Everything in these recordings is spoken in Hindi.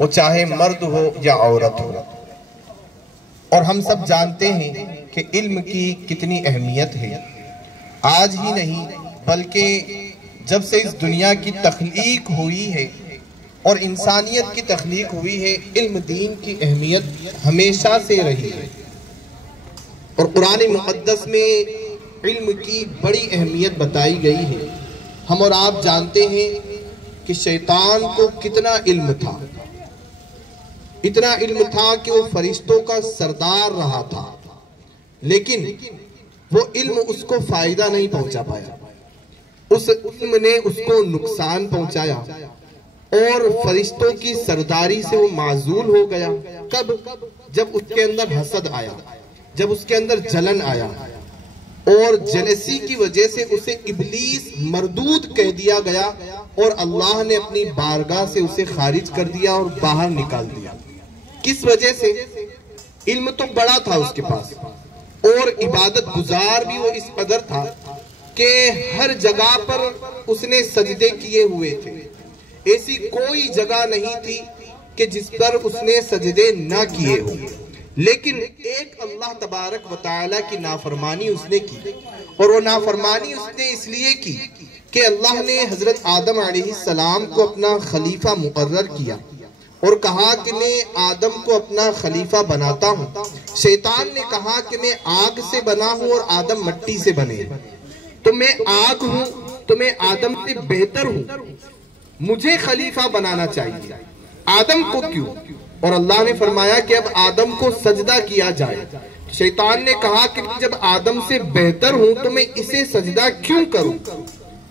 वो चाहे मर्द हो या औरत हो। और हम सब जानते हैं कि इल्म की कितनी अहमियत है। आज ही नहीं बल्कि जब से इस दुनिया की तख्लीक हुई है और इंसानियत की तख्लीक हुई है, इल्म दीन की अहमियत हमेशा से रही है। और कुरान मुक़द्दस में इल्म की बड़ी अहमियत बताई गई है। हम और आप जानते हैं कि शैतान को कितना इल्म था, इतना इल्म था कि वो फरिश्तों का सरदार रहा था, लेकिन वो इल्म उसको फायदा नहीं पहुंचा पाया। उस इल्म ने उसको नुकसान पहुंचाया और फरिश्तों की सरदारी से वो माजूल हो गया। कब? जब उसके अंदर हसद आया, जब उसके अंदर जलन आया और जेलसी की वजह से उसे इब्लीस मरदूद कह दिया गया और अल्लाह ने अपनी बारगाह से उसे खारिज कर दिया और बाहर निकाल दिया। किस वजह से? इल्म तो बड़ा था उसके पास और इबादत गुजार भी वो इस कदर था कि हर जगह पर उसने सजदे किए हुए थे। ऐसी कोई जगह नहीं थी कि जिस पर उसने सजदे ना किए हो। लेकिन एक अल्लाह तबारक व तआला की नाफरमानी उसने की, और वो नाफरमानी उसने इसलिए की कि अल्लाह ने हजरत आदम अलैहिस्सलाम को अपना खलीफा मुकर्रर किया और कहा कि मैं आदम को अपना खलीफा बनाता हूँ। शैतान ने कहा कि मैं आग से बना हूँ और आदम मिट्टी से बने, तो मैं आग हूँ तो मैं आदम से बेहतर हूँ, मुझे खलीफा बनाना चाहिए, आदम को क्यों? और अल्लाह ने फरमाया कि अब आदम को सजदा किया जाए। शैतान ने कहा कि जब आदम से बेहतर हूं तो मैं इसे सजदा क्यों करूं?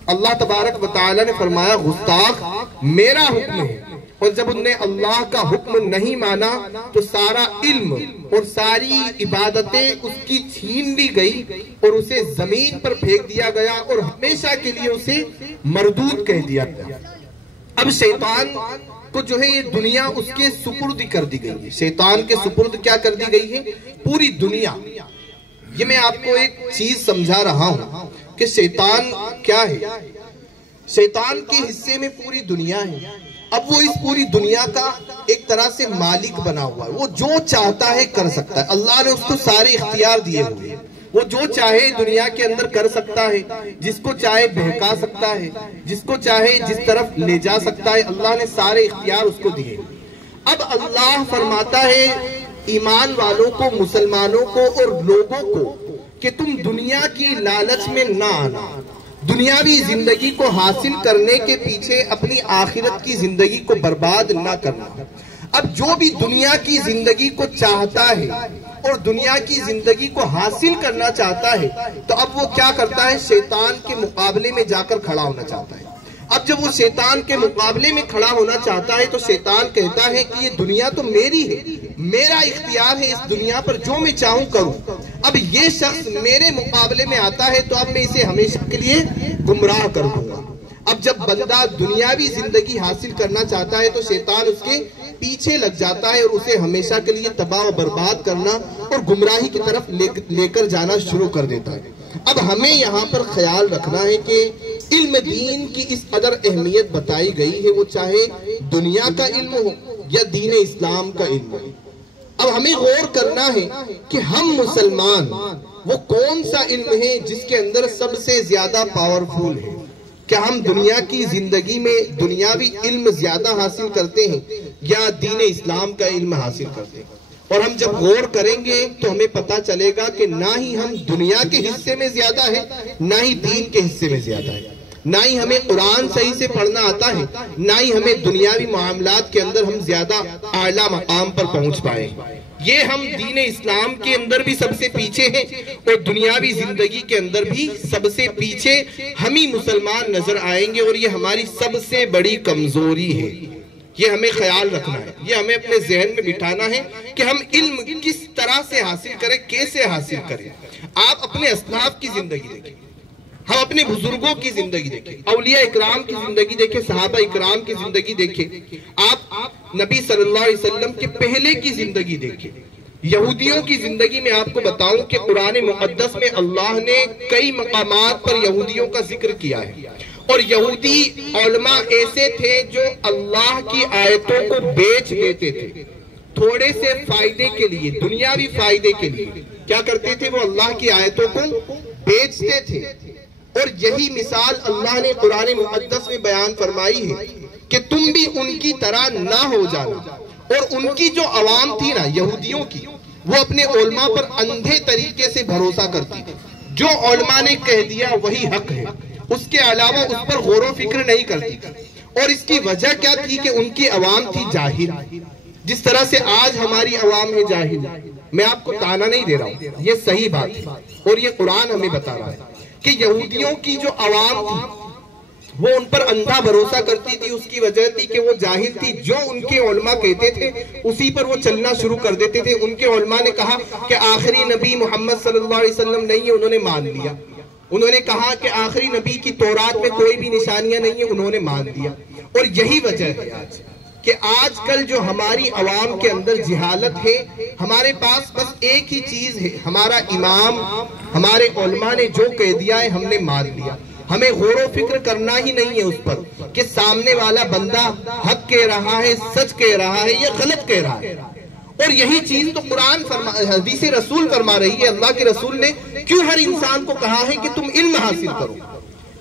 अल्लाह तबारक व तआला ने फरमाया, गुस्ताख, मेरा हुक्म है। और जब उनने अल्लाह का हुक्म नहीं माना तो सारा इल्म और सारी इबादतें उसकी छीन ली गई और उसे जमीन पर फेंक दिया गया और हमेशा के लिए उसे मरदूद कह दिया गया। अब शैतान को जो है ये दुनिया उसके सुपुर्द कर दी गई है। शैतान के सुपुर्द क्या कर दी गई है? पूरी दुनिया। ये मैं आपको एक चीज समझा रहा हूं कि शैतान क्या है। शैतान के हिस्से में पूरी दुनिया है। अब वो इस पूरी दुनिया का एक तरह से मालिक बना हुआ है। वो जो चाहता है कर सकता है। अल्लाह ने उसको सारे इख्तियार दिए हुए हैं। वो जो चाहे दुनिया के अंदर कर सकता है, जिसको चाहे बहका सकता है, जिसको चाहे जिस तरफ ले जा सकता है। अल्लाह ने सारे इख्तियार उसको दिए। अब अल्लाह फरमाता है ईमान वालों को, मुसलमानों को और लोगों को कि तुम दुनिया की लालच में ना आना, दुनियावी जिंदगी को हासिल करने के पीछे अपनी आखिरत की जिंदगी को बर्बाद ना करना। अब जो भी दुनिया की जिंदगी को चाहता है और दुनिया की जिंदगी को हासिल करना चाहता है, तो अब वो क्या करता है? शैतान के मुकाबले में जाकर खड़ा होना चाहता है। अब जब वो शैतान के मुकाबले में खड़ा होना चाहता है तो शैतान कहता है कि ये दुनिया तो मेरी है, मेरा इख्तियार है, इस दुनिया पर जो मैं चाहूं करूं। अब ये शख्स मेरे मुकाबले में आता है तो अब मैं इसे हमेशा के लिए गुमराह कर दूंगा। अब जब बंदा दुनियावी जिंदगी हासिल करना चाहता है तो शैतान उसके पीछे लग जाता है और उसे हमेशा के लिए तबाह और बर्बाद करना और गुमराही की तरफ लेकर जाना शुरू कर देता है। अब हमें यहाँ पर ख्याल रखना है कि इल्म दीन की इस कदर अहमियत बताई गई है, वो चाहे दुनिया का इल्म हो या दीन इस्लाम का इल्म हो। अब हमें गौर करना है कि हम मुसलमान वो कौन सा इल्म है जिसके अंदर सबसे ज्यादा पावरफुल है। क्या हम दुनिया की जिंदगी में दुनियावी इल्म ज्यादा हासिल करते हैं या दीन इस्लाम का इल्म हासिल करते हैं? और हम जब गौर करेंगे तो हमें पता चलेगा कि ना ही हम दुनिया के हिस्से में ज्यादा है, ना ही दीन के हिस्से में ज्यादा है, ना ही हमें कुरान सही से पढ़ना आता है, ना ही हमें दुनियावी मामलात के अंदर हम ज्यादा आला मकाम पर पहुंच पाए। ये हम दीन इस्लाम के अंदर भी सबसे पीछे हैं और दुनियावी जिंदगी के अंदर भी सबसे पीछे हम ही मुसलमान नजर आएंगे और ये हमारी सबसे बड़ी कमजोरी है। ये हमें ख्याल रखना है, ये हमें अपने जहन में बिठाना है कि हम इल्म किस तरह से हासिल करें, कैसे हासिल करें। आप अपने अस्लाफ की जिंदगी देखें, हम अपने बुजुर्गों की जिंदगी देखें, औलिया इकराम की जिंदगी देखें, सहाबा इकराम की जिंदगी देखें, आप नबी सल्लल्लाहु अलैहि वसल्लम के पहले की जिंदगी देखें। यहूदियों की जिंदगी में आपको बताऊं कि कुरान मुक़द्दस में अल्लाह ने कई मकामात पर यहूदियों का जिक्र किया है और यहूदी उलमा ऐसे थे जो अल्लाह की आयतों को बेच देते थे थोड़े से फायदे के लिए, दुनियावी फायदे के लिए। क्या करते थे? वो अल्लाह की आयतों को बेचते थे। और यही मिसाल अल्लाह ने कुरान मुक़द्दस में बयान फरमाई है कि तुम भी उनकी तरह ना हो जाना। और उनकी जो अवाम थी ना यहूदियों की, वो अपने उलमा पर अंधे तरीके से भरोसा करती थी। जो उलमा ने कह दिया वही हक है, उसके अलावा उस पर गौर फिक्र नहीं करती थी। और इसकी वजह क्या थी कि उनकी अवाम थी जाहिल। जिस तरह से आज हमारी अवाम है जाहिल। मैं आपको ताना नहीं दे रहा हूं, ये सही बात है और ये कुरान हमें बता रहा है कि यहूदियों की जो अवाम थी वो उन पर अंधा भरोसा करती थी। उसकी वजह थी कि वो जाहिल थी। जो उनके उलमा कहते थे उसी पर वो चलना शुरू कर देते थे। उनके उलमा ने कहा कि आखिरी नबी मोहम्मद सल्लल्लाहु अलैहि वसल्लम नहीं है, उन्होंने मान लिया। उन्होंने कहा कि आखिरी नबी की तौरात में कोई भी निशानियां नहीं है, उन्होंने मान दिया। और यही वजह है आज कि आजकल जो हमारी अवाम के अंदर जिहालत है, हमारे पास बस एक ही चीज है, हमारा इमाम, हमारे उलमा ने जो कह दिया है हमने मान लिया। हमें गौर फिक्र करना ही नहीं है उस पर कि सामने वाला बंदा हक कह रहा है, सच कह रहा है या गलत कह रहा है। और यही चीज तो कुरान हदीस रसूल फरमा रही है। अल्लाह के रसूल ने क्यों हर इंसान को कहा है कि तुम इल्म हासिल करो।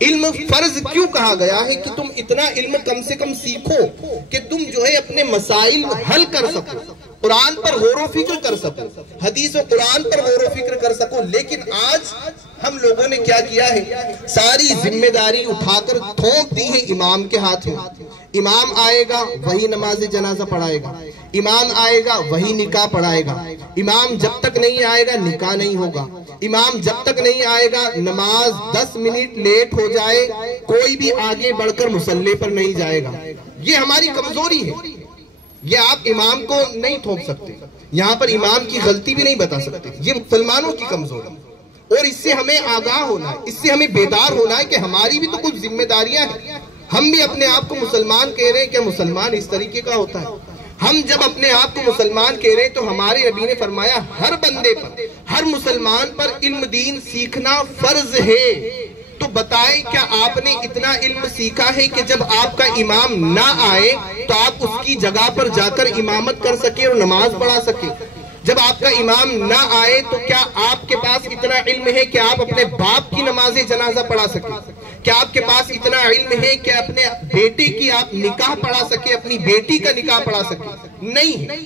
इल्म फर्ज क्यों कहा गया है कि तुम इतना इल्म कम से कम सीखो कि तुम जो है अपने मसाइल हल कर सको, कुरान पर गौर फिक्र कर सको, हदीस और कुरान पर गौर फिक्र कर सको। लेकिन आज हम लोगों ने क्या किया है, सारी जिम्मेदारी उठाकर थोप दी है इमाम के हाथ में। इमाम आएगा वही नमाज जनाजा पढ़ाएगा, इमाम आएगा वही निकाह पढ़ाएगा, इमाम जब तक नहीं आएगा निकाह नहीं होगा, इमाम जब तक नहीं आएगा नमाज 10 मिनट लेट हो जाए कोई भी आगे बढ़कर मुसल्ले पर नहीं जाएगा। ये हमारी कमजोरी है, ये आप इमाम को नहीं थोप सकते, यहाँ पर इमाम की गलती भी नहीं बता सकते। ये मुसलमानों की कमजोरी और इससे हमें आगाह होना है, इससे हमें बेदार होना है कि हमारी भी तो कुछ जिम्मेदारियां हैं। हम भी अपने आप को मुसलमान कह रहे हैं, क्या मुसलमान इस तरीके का होता है? हम जब अपने आप को मुसलमान कह रहे हैं तो हमारे नबी ने फरमाया हर बंदे पर, हर मुसलमान पर इल्म दीन सीखना फर्ज है। तो बताएं क्या आपने इतना इल्म सीखा है कि जब आपका इमाम ना आए तो आप उसकी जगह पर जाकर इमामत कर सके और नमाज पढ़ा सके? जब आपका इमाम ना आए तो क्या आपके पास इतना इल्म है कि आप अपने बाप की नमाज जनाजा पढ़ा सके? क्या आपके पास इतना इल्म है कि अपने बेटे की आप निकाह पढ़ा सके, अपनी बेटी का निकाह पढ़ा सके? नहीं है।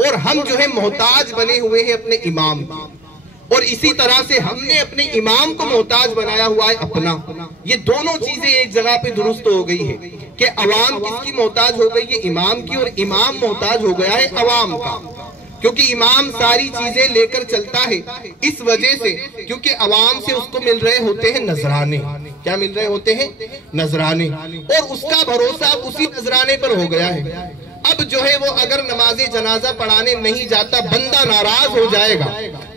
और हम जो है मोहताज बने हुए हैं अपने इमाम की, और इसी तरह से हमने अपने इमाम को मोहताज बनाया हुआ है अपना। ये दोनों चीजें एक जगह पे दुरुस्त हो गई है कि अवाम किसकी मोहताज हो गई है? इमाम की, और इमाम मोहताज हो गया है अवाम का, क्योंकि इमाम सारी चीजें लेकर चलता है। इस वजह से क्योंकि अवाम से उसको मिल रहे होते हैं नजराने। क्या मिल रहे होते हैं? नजराने। और उसका भरोसा उसी नजराने पर हो गया है। अब जो है वो अगर नमाज जनाजा पढ़ाने नहीं जाता, बंदा नाराज हो जाएगा,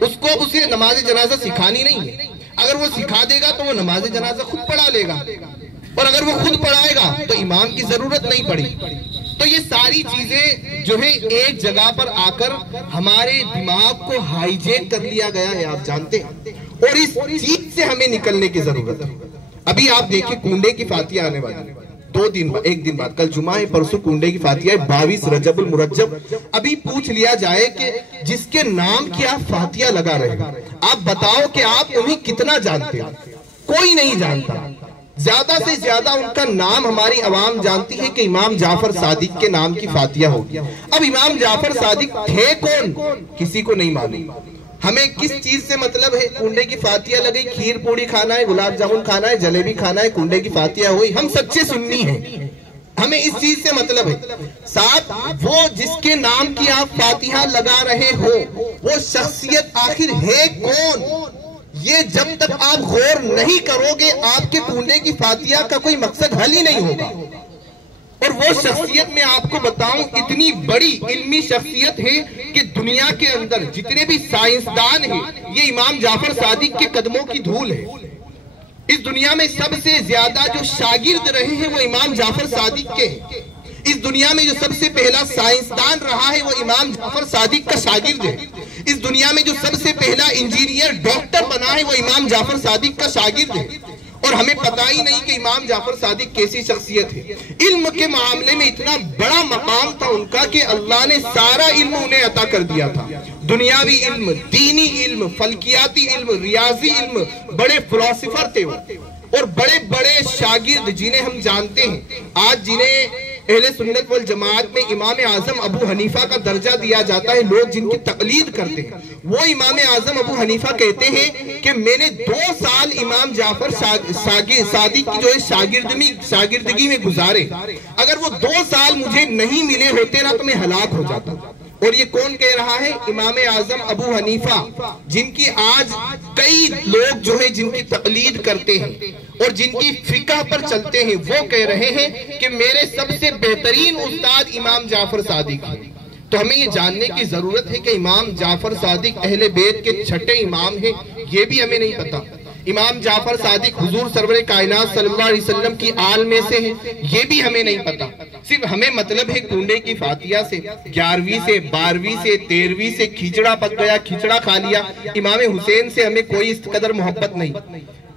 उसको उसे नमाज जनाजा सिखानी नहीं है। अगर वो सिखा देगा तो वो नमाज जनाजा खुद पढ़ा लेगा, और अगर वो खुद पढ़ाएगा तो इमाम की जरूरत नहीं पड़ी। तो ये सारी चीजें जो है एक जगह पर आकर हमारे दिमाग को हाईजेक कर लिया गया है, आप जानते हैं। और इस चीज से हमें निकलने की जरूरत है। अभी आप देखिए कुंडे की फातिया आने वाली, 2 दिन एक दिन बाद, कल जुमा है, परसों कुंडे की फातिया है, 22 रजबुल मुरज्जब। अभी पूछ लिया जाए कि जिसके नाम की आप फातिया लगा रहे हैं, आप बताओ कि आप उन्हें कितना जानते हैं? कोई नहीं जानता। ज्यादा से ज्यादा उनका नाम हमारी अवाम जानती है कि इमाम जाफर सादिक के नाम की फातिया होगी। अब इमाम जाफर सादिक थे कौन? किसी को नहीं मालूम। हमें किस चीज से मतलब है? कुंडे की फातिया लगी, खीर पूड़ी खाना है, गुलाब जामुन खाना है, जलेबी खाना है, कुंडे की फातिया हुई। हम सच्चे सुन्नी हैं, हमें इस चीज से मतलब है। साथ वो जिसके नाम की आप फातिहा लगा रहे हो, वो शख्सियत आखिर है कौन? ये जब तक आप गौर नहीं करोगे, आपके कुंडे की फातिया का कोई मकसद हल ही नहीं होगा। और वो शख्सियत मैं आपको बताऊं, इतनी बड़ी इल्मी शख्सियत है कि दुनिया के अंदर जितने भी साइंसदान हैं, ये इमाम जाफर सादिक के कदमों की धूल है। इस दुनिया में सबसे ज्यादा जो शागिर्द रहे हैं वो इमाम जाफर सादिक के हैं। इस दुनिया में जो सबसे पहला साइंसदान रहा है वो इमाम जाफर सादिक का शागिर्द है। इस दुनिया में जो सबसे पहला इंजीनियर डॉक्टर बना है वो इमाम जाफर सादिक का शागिर्द है। और हमें पता ही नहीं कि इमाम जाफर सादिक कैसी शख्सियत है। इल्म के मामले में इतना बड़ा मकाम था उनका कि अल्लाह ने सारा इल्म उन्हें अता कर दिया था। दुनियावी इल्म, दीनी इल्म, फल्कियाती इल्म, रियाजी इल्म, बड़े फिलोसोफर थे वो, और बड़े बड़े शागिर्द जिन्हें हम जानते हैं आज, जिन्हें अहले सुन्नत वल जमात में इमाम आजम अबू हनीफा का दर्जा दिया जाता है, लोग जिनकी तकलीद करते हैं, वो इमाम आजम अबू हनीफा कहते हैं कि मैंने 2 साल इमाम जाफर सादिक की जो है शागिर्दगी में गुजारे, अगर वो 2 साल मुझे नहीं मिले होते ना तो मैं हलाक हो जाता। और ये कौन कह रहा है? इमाम आजम अबू हनीफा, जिनकी आज कई लोग जो है जिनकी तकलीद करते हैं और जिनकी फिक़ह पर चलते हैं, वो कह रहे हैं कि मेरे सबसे बेहतरीन उस्ताद इमाम जाफर सादिक है। तो हमें ये जानने की जरूरत है कि इमाम जाफर सादिक अहले बैत के छठे इमाम हैं, ये भी हमें नहीं पता। इमाम जाफर सादिक हुजूर सरवर कायनात सल्लल्लाहु अलैहि वसल्लम की आल में से है, ये भी हमें नहीं पता। सिर्फ हमें मतलब है कुंडे की फातिया से, 11वीं से, 12वीं से, 13वीं से खिचड़ा पक गया, खिचड़ा खा लिया। इमाम हुसैन से हमें कोई इस कदर मोहब्बत नहीं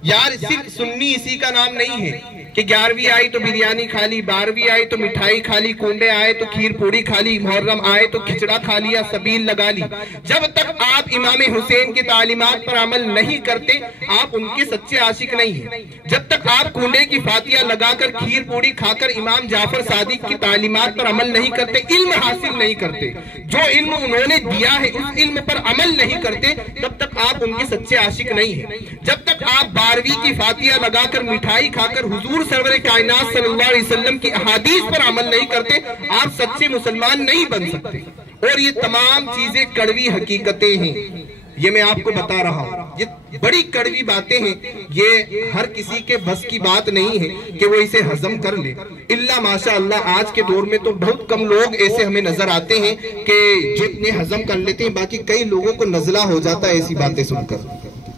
यार। सिर्फ सुन्नी इसी का नाम नहीं है कि 11वीं आई तो बिरयानी खा ली, 12वीं आई तो मिठाई खा ली, कुंडे आए तो खीर पूड़ी खा ली, मुहर्रम आए तो खिचड़ा खा लिया, सबील लगा ली। जब तक आप इमाम हुसैन की तालीमात पर अमल नहीं करते, आप उनके सच्चे आशिक नहीं हैं। जब तक आप कुंडे की फातिया लगाकर खीर पूड़ी खाकर इमाम जाफर सादिक की तालीमात पर अमल नहीं करते, इल्म हासिल नहीं करते, जो इल्म उन्होंने दिया है उस इल्म पर अमल नहीं करते, तब तक आप उनके सच्चे आशिक नहीं है। जब तक आप 12वीं की फातिया लगाकर मिठाई खाकर हुजूर सरवर कायनात सल्लल्लाहु अलैहि वसल्लम की अहादीस पर अमल नहीं करते, आप सच्चे मुसलमान नहीं बन सकते। और ये तमाम चीजें कड़वी हकीकतें हैं, ये मैं आपको बता रहा हूँ, ये बड़ी कड़वी बातें हैं। ये हर किसी के बस की बात नहीं है कि वो इसे हजम कर ले। इल्ला माशाअल्लाह आज के दौर में तो बहुत कम लोग ऐसे हमें नजर आते हैं कि जो इतने हजम कर लेते हैं, बाकी कई लोगों को नजला हो जाता है ऐसी बातें सुनकर।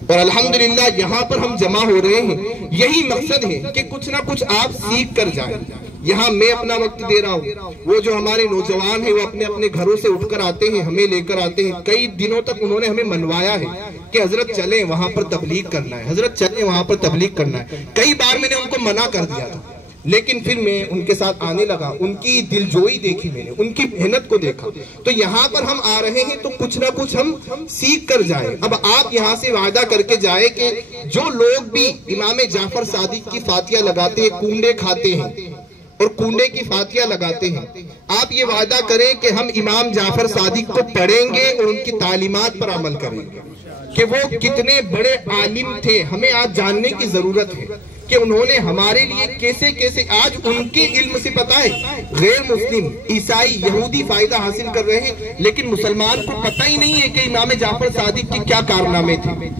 और अल्हम्दुलिल्लाह यहाँ पर हम जमा हो रहे हैं, यही मकसद है कि कुछ ना कुछ आप सीख कर जाएं। यहाँ मैं अपना वक्त दे रहा हूँ, वो जो हमारे नौजवान है वो अपने अपने घरों से उठकर आते हैं, हमें लेकर आते हैं। कई दिनों तक उन्होंने हमें मनवाया है कि हजरत चले वहां पर तबलीग करना है, हजरत चले वहां पर तबलीग करना है। कई बार मैंने उनको मना कर दिया था, लेकिन फिर मैं उनके साथ आने लगा, उनकी दिलजोई देखी मैंने, उनकी मेहनत को देखा। तो यहाँ पर हम आ रहे हैं तो कुछ ना कुछ हम सीख कर जाए। अब आप यहाँ से वादा करके जाए कि जो लोग भी इमाम जाफर सादिक की फातिया लगाते हैं, कुंडे खाते हैं और कुंडे की फातिया लगाते हैं, आप ये वादा करें कि हम इमाम जाफर सादिक को पढ़ेंगे और उनकी तालीमात पर अमल करेंगे कि वो कितने बड़े आलिम थे। हमें आज जानने की जरूरत है कि उन्होंने हमारे लिए कैसे कैसे, आज उनके इल्म से पता है गैर मुस्लिम, ईसाई, यहूदी फायदा हासिल कर रहे हैं, लेकिन मुसलमान को पता ही नहीं है कि इमाम जाफर सादिक के क्या कारनामे थे।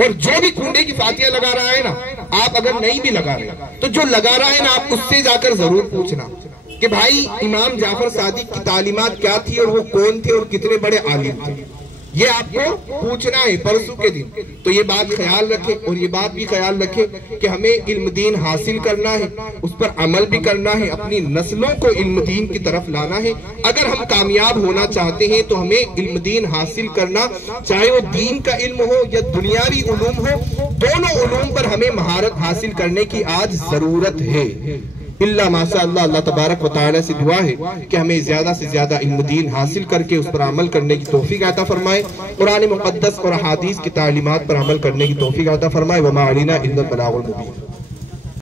और जो भी कुंडे की फातिया लगा रहा है ना, आप अगर नहीं भी लगा रहे तो जो लगा रहा है ना, आप उससे जाकर जरूर पूछना कि भाई इमाम जाफर सादिक की तालीमात क्या थी और वो कौन थे और कितने बड़े आलिम थे। ये आपको पूछना है परसों के दिन। तो ये बात ख्याल रखें, और ये बात भी ख्याल रखें कि हमें इल्म दीन हासिल करना है, उस पर अमल भी करना है, अपनी नस्लों को इल्म दीन की तरफ लाना है। अगर हम कामयाब होना चाहते हैं तो हमें इल्म दीन हासिल करना, चाहे वो दीन का इल्म हो या दुनियावी उलूम हो, दोनों उलूम पर हमें महारत हासिल करने की आज जरूरत है। इल्ला माशाअल्लाह, अल्लाह तबारक व तआला से दुआ है कि हमें ज्यादा से ज्यादा इल्म दीन हासिल करके उस पर अमल करने की तौफीक अता फरमाए, कुरान मुक़द्दस और अहादीस की तालीमात पर अमल करने की तौफीक अता फरमाए। वमा अलैना इल्लल बलागुल मुबीन।